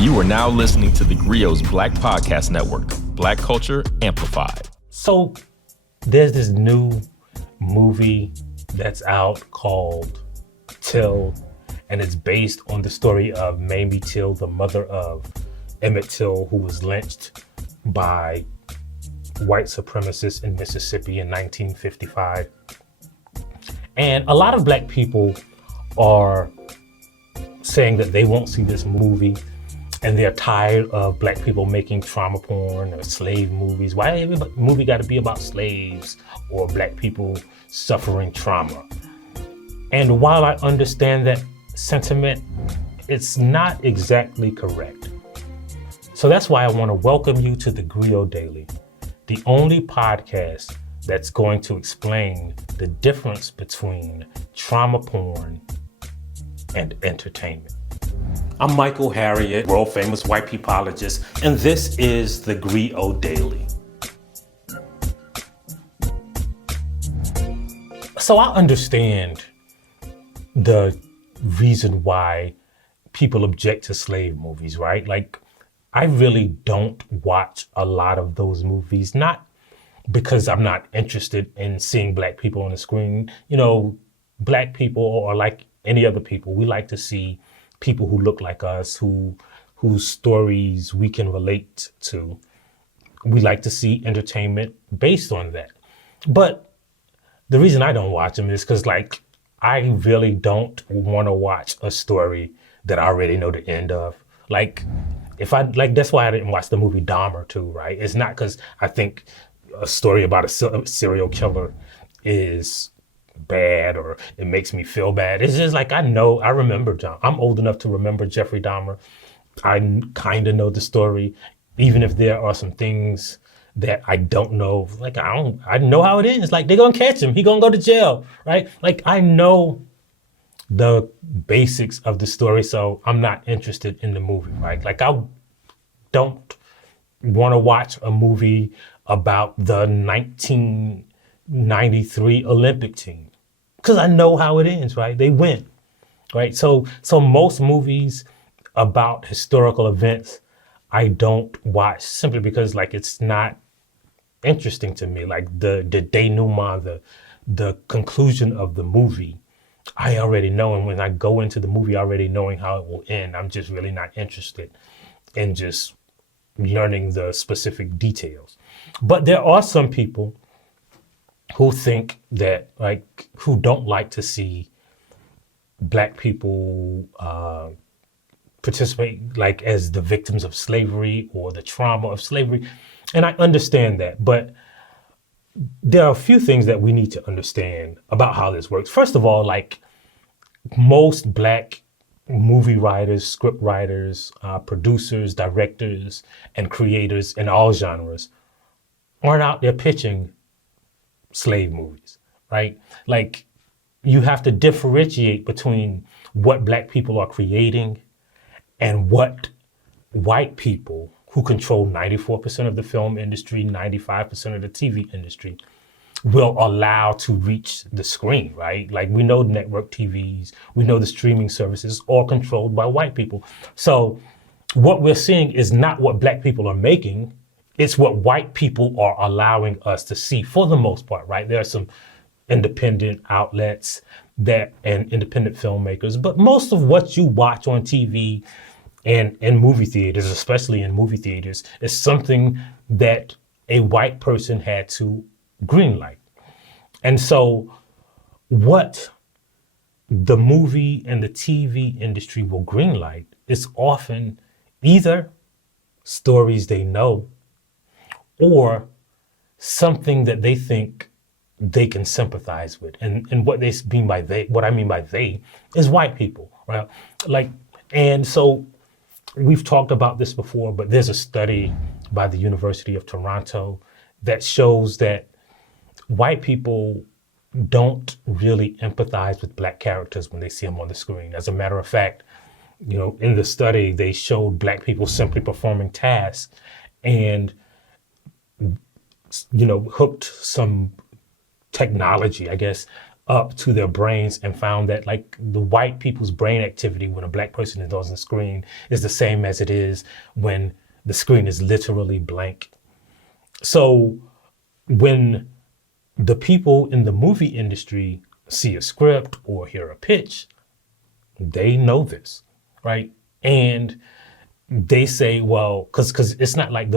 You are now listening to TheGrio's Black Podcast Network, Black Culture Amplified. So there's this new movie that's out called Till, and it's based on the story of Mamie Till, the mother of Emmett Till, who was lynched by white supremacists in Mississippi in 1955. And a lot of Black people are saying that they won't see this movie, and they're tired of Black people making trauma porn or slave movies. Why every movie got to be about slaves or Black people suffering trauma? And while I understand that sentiment, it's not exactly correct. So that's why I want to welcome you to TheGrio Daily, the only podcast that's going to explain the difference between trauma porn and entertainment. I'm Michael Harriot, world famous white peopleologist, and this is TheGrio Daily. So I understand the reason why people object to slave movies, right? Like, I really don't watch a lot of those movies, not because I'm not interested in seeing Black people on the screen. You know, Black people, or like any other people, we like to see people who look like us, whose stories we can relate to. We like to see entertainment based on that. But the reason I don't watch them is because, like, I really don't want to watch a story that I already know the end of. Like, that's why I didn't watch the movie Dahmer too, right? It's not because I think a story about a serial killer is bad or it makes me feel bad. It's just like, I remember John. I'm old enough to remember Jeffrey Dahmer. I kind of know the story, even if there are some things that I don't know. Like, I know how it ends. Like, they're gonna catch him. He gonna go to jail, right? Like, I know the basics of the story, so I'm not interested in the movie, right? Like, I don't want to watch a movie about the 1993 Olympic team, because I know how it ends, right? They win, right? So most movies about historical events, I don't watch simply because, like, it's not interesting to me. Like, the denouement, the conclusion of the movie, I already know. And when I go into the movie already knowing how it will end, I'm just really not interested in just learning the specific details. But there are some people who think that, like, who don't like to see Black people participate, like, as the victims of slavery or the trauma of slavery. And I understand that, but there are a few things that we need to understand about how this works. First of all, like, most Black movie writers, script writers, producers, directors, and creators in all genres aren't out there pitching slave movies, right? Like, you have to differentiate between what Black people are creating and what white people, who control 94% of the film industry, 95% of the TV industry, will allow to reach the screen, right? Like, we know network TVs, we know the streaming services, all controlled by white people. So what we're seeing is not what Black people are making, it's what white people are allowing us to see, for the most part, right? There are some independent outlets and independent filmmakers, but most of what you watch on TV and in movie theaters, especially in movie theaters, is something that a white person had to greenlight. And so what the movie and the TV industry will greenlight is often either stories they know or something that they think they can sympathize with. And what I mean by they is white people, right? Like, and so we've talked about this before, but there's a study by the University of Toronto that shows that white people don't really empathize with Black characters when they see them on the screen. As a matter of fact, you know, in the study, they showed Black people simply performing tasks and, you know, hooked some technology, I guess, up to their brains and found that like the white people's brain activity when a black person is on the screen is the same as it is when the screen is literally blank. So when the people in the movie industry see a script or hear a pitch, they know this, right? And they say, well, because it's not like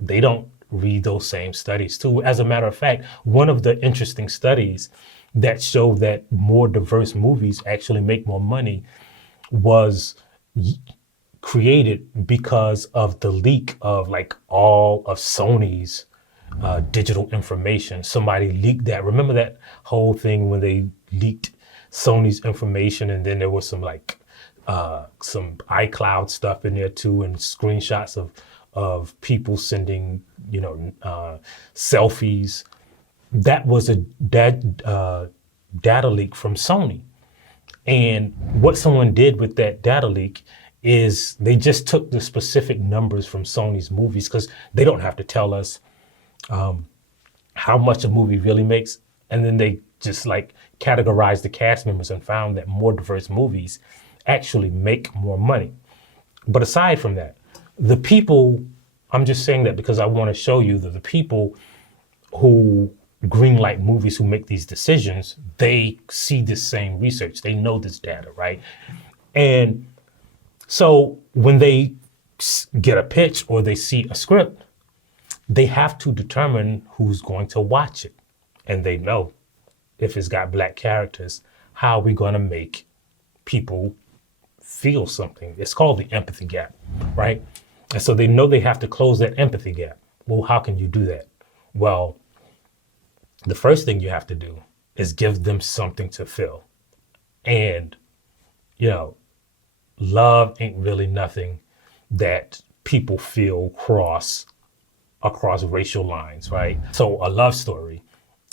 they don't read those same studies too. As a matter of fact, one of the interesting studies that showed that more diverse movies actually make more money was created because of the leak of like all of Sony's digital information. Somebody leaked that. Remember that whole thing when they leaked Sony's information, and then there was some like some iCloud stuff in there too, and screenshots of people sending, selfies. That was a data leak from Sony. And what someone did with that data leak is they just took the specific numbers from Sony's movies, because they don't have to tell us how much a movie really makes. And then they just like categorized the cast members and found that more diverse movies actually make more money. But aside from that, the people, I'm just saying that because I want to show you that the people who greenlight movies, who make these decisions, they see this same research. They know this data, right? And so when they get a pitch or they see a script, they have to determine who's going to watch it. And they know if it's got black characters, how are we going to make people feel something? It's called the empathy gap, right? And so they know they have to close that empathy gap. Well, how can you do that? Well, the first thing you have to do is give them something to feel. And, love ain't really nothing that people feel across racial lines, right? So a love story,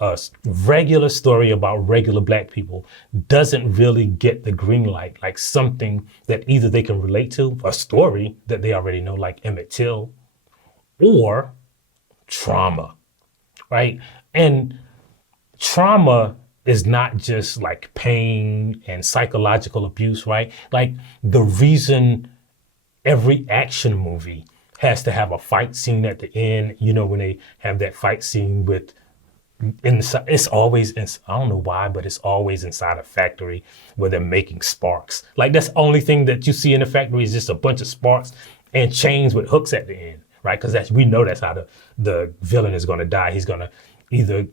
a regular story about regular black people, doesn't really get the green light, like something that either they can relate to, a story that they already know, like Emmett Till, or trauma, right? And trauma is not just like pain and psychological abuse, right? Like the reason every action movie has to have a fight scene at the end, when they have that fight scene it's always, I don't know why, but it's always inside a factory where they're making sparks. Like that's the only thing that you see in the factory is just a bunch of sparks and chains with hooks at the end, right? Because we know that's how the villain is going to die. He's going to either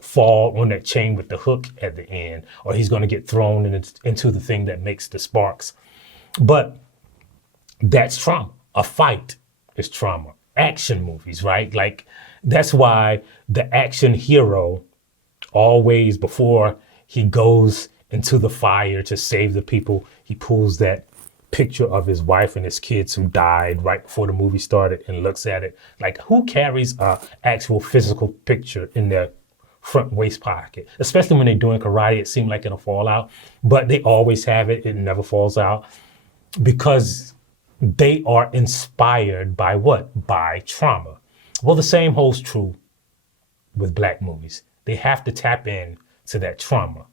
fall on that chain with the hook at the end, or he's going to get thrown into the thing that makes the sparks. But that's trauma. A fight is trauma. Action movies, right? Like that's why the action hero always, before he goes into the fire to save the people, he pulls that picture of his wife and his kids who died right before the movie started and looks at it. Like, who carries a actual physical picture in their front waist pocket? Especially when they're doing karate, it seems like it'll fall out, but they always have it. It never falls out because they are inspired by what? By trauma. Well, the same holds true with black movies. They have to tap in to that trauma.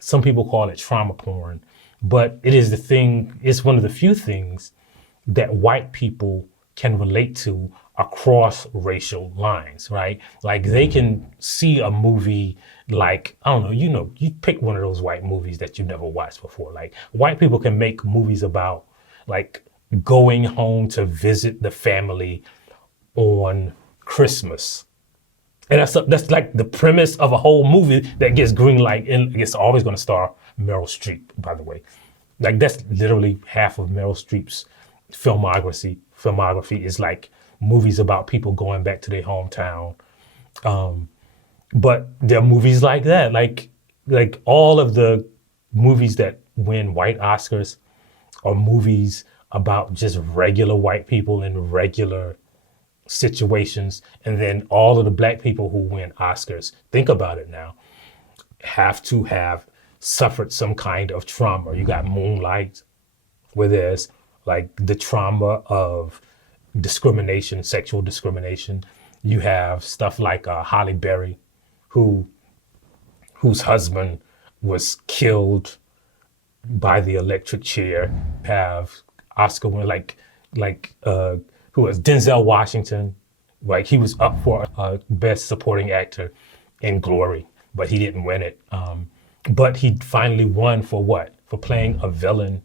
Some people call it trauma porn, but it's one of the few things that white people can relate to across racial lines, right? Like they can see a movie like, I don't know, you pick one of those white movies that you've never watched before. Like white people can make movies about like going home to visit the family on Christmas. And that's like the premise of a whole movie that gets green light, and it's always going to star Meryl Streep, by the way. Like that's literally half of Meryl Streep's filmography. Filmography is like movies about people going back to their hometown. But there are movies like that, like all of the movies that win white Oscars are movies about just regular white people in regular situations. And then all of the black people who win Oscars, think about it now, have to have suffered some kind of trauma. You got Moonlight, where there's like the trauma of discrimination, sexual discrimination. You have stuff like Halle Berry, who whose husband was killed by the electric chair. Have Oscar winner who was Denzel Washington. Like he was up for Best Supporting Actor in Glory, but he didn't win it. But he finally won for what? For playing a villain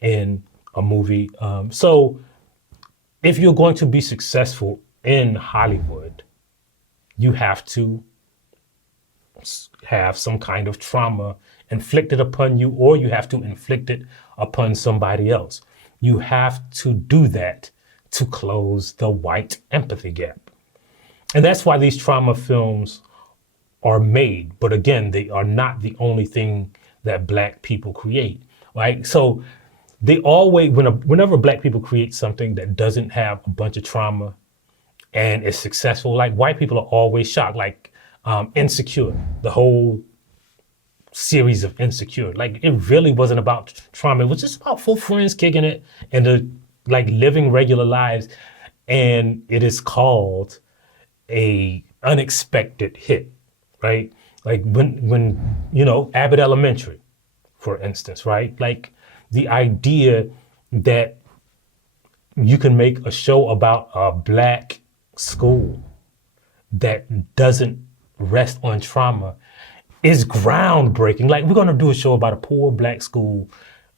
in a movie. So if you're going to be successful in Hollywood, you have to have some kind of trauma inflicted upon you, or you have to inflict it upon somebody else. You have to do that to close the white empathy gap. And that's why these trauma films are made. But again, they are not the only thing that Black people create, right? So they always, whenever Black people create something that doesn't have a bunch of trauma and is successful, like white people are always shocked, like Insecure, the whole series of Insecure. Like it really wasn't about trauma. It was just about four friends kicking it and like living regular lives. And it is called a unexpected hit, right? Like when Abbott Elementary, for instance, right? Like the idea that you can make a show about a Black school that doesn't rest on trauma is groundbreaking. Like we're gonna do a show about a poor Black school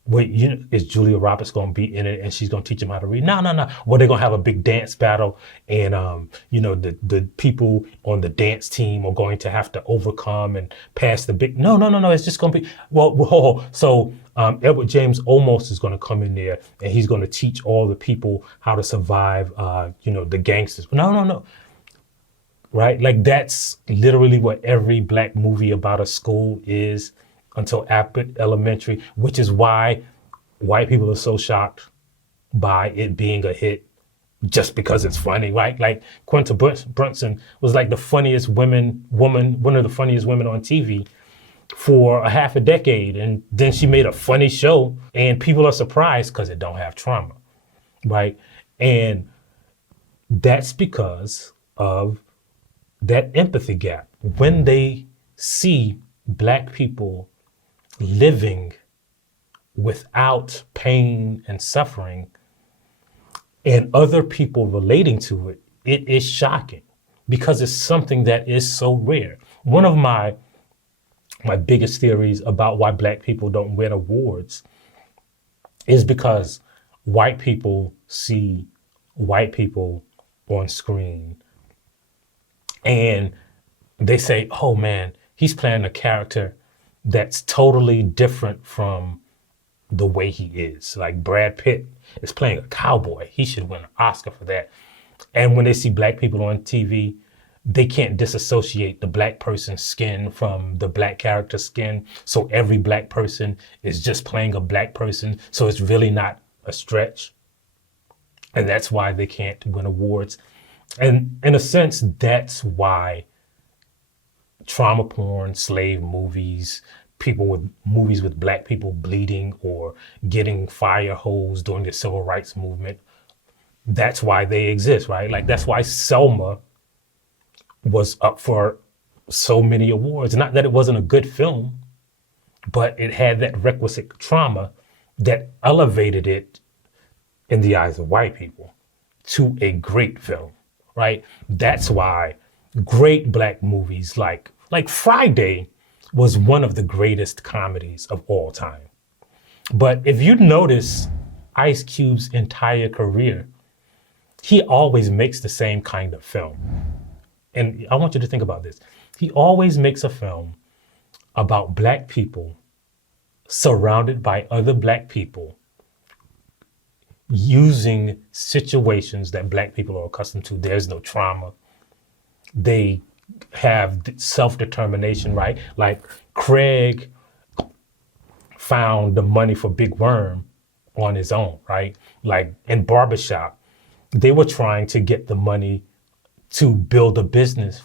where is Julia Roberts gonna be in it and she's gonna teach them how to read? No. Well, they're gonna have a big dance battle and the people on the dance team are going to have to overcome and pass the big. No. It's just gonna be so Edward James Olmos is gonna come in there and he's gonna teach all the people how to survive. The gangsters. No. Right? Like that's literally what every Black movie about a school is until Abbott Elementary, which is why white people are so shocked by it being a hit just because it's funny, right? Like Quinta Brunson was like one of the funniest women on TV for a half a decade. And then she made a funny show and people are surprised because it don't have trauma, right? And that's because of that empathy gap. When they see Black people living without pain and suffering and other people relating to it, it is shocking because it's something that is so rare. One of my biggest theories about why Black people don't win awards is because white people see white people on screen and they say, oh man, he's playing a character that's totally different from the way he is. Like Brad Pitt is playing a cowboy. He should win an Oscar for that. And when they see Black people on TV, they can't disassociate the Black person's skin from the Black character's skin. So every Black person is just playing a Black person. So it's really not a stretch. And that's why they can't win awards. And in a sense, that's why trauma porn, slave movies, movies with Black people bleeding or getting fire hosed during the civil rights movement, that's why they exist, right? Like that's why Selma was up for so many awards. Not that it wasn't a good film, but it had that requisite trauma that elevated it in the eyes of white people to a great film, right? That's why great Black movies like Friday was one of the greatest comedies of all time. But if you notice Ice Cube's entire career, he always makes the same kind of film. And I want you to think about this. He always makes a film about Black people surrounded by other Black people using situations that Black people are accustomed to. There's no trauma. They have self-determination, right? Like Craig found the money for Big Worm on his own, right? Like in Barbershop, they were trying to get the money to build a business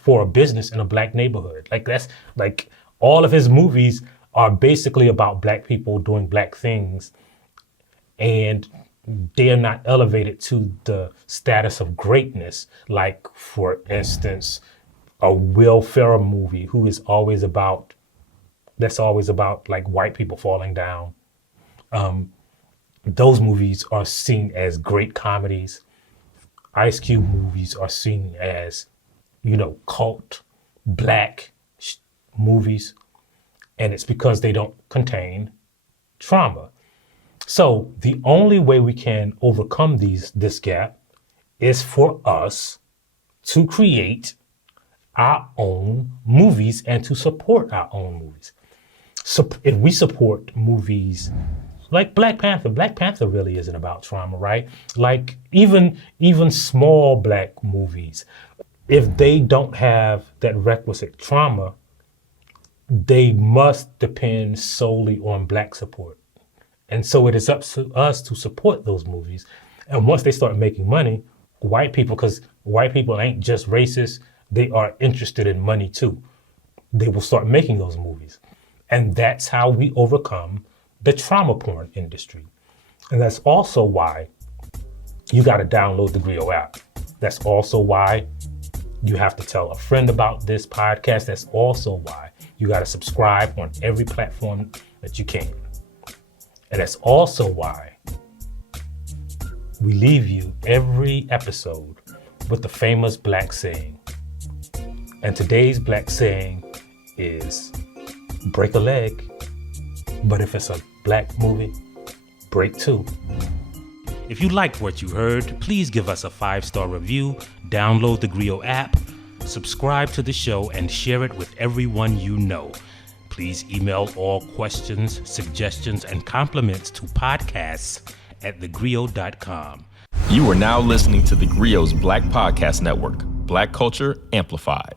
in a Black neighborhood. Like that's like all of his movies are basically about Black people doing Black things, and they are not elevated to the status of greatness. Like, for instance, a Will Ferrell movie who is always about that's always about like white people falling down. Those movies are seen as great comedies. Ice Cube movies are seen as, cult black movies. And it's because they don't contain trauma. So the only way we can overcome this gap is for us to create our own movies and to support our own movies. So if we support movies like Black Panther really isn't about trauma, right? Like even small black movies, if they don't have that requisite trauma, they must depend solely on black support. And so it is up to us to support those movies. And once they start making money, because white people ain't just racist, they are interested in money too. They will start making those movies. And that's how we overcome the trauma porn industry. And that's also why you got to download the TheGrio app. That's also why you have to tell a friend about this podcast. That's also why you got to subscribe on every platform that you can. And that's also why we leave you every episode with the famous black saying. And today's black saying is break a leg, but if it's a black movie, break two. If you liked what you heard, please give us a 5-star review, download the TheGrio app, subscribe to the show, and share it with everyone you know. Please email all questions, suggestions, and compliments to podcasts@thegrio.com. You are now listening to TheGrio's Black Podcast Network, Black Culture Amplified.